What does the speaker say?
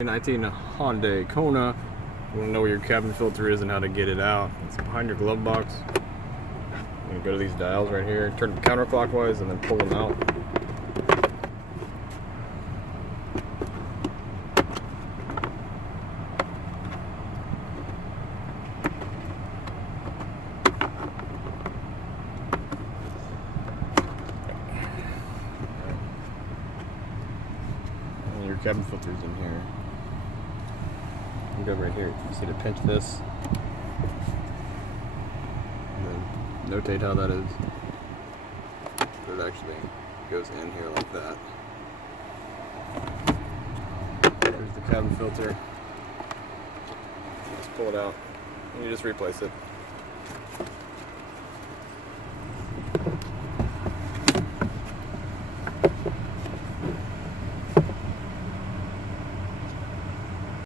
2019 Hyundai Kona. You want to know where your cabin filter is and how to get it out. It's behind your glove box. You're going to go to these dials right here, turn them counterclockwise, and then pull them out. And your cabin filter's in here. You go right here. You see to pinch this, and then notate how that is. So it actually goes in here like that. There's the cabin filter. Just pull it out, and you just replace it.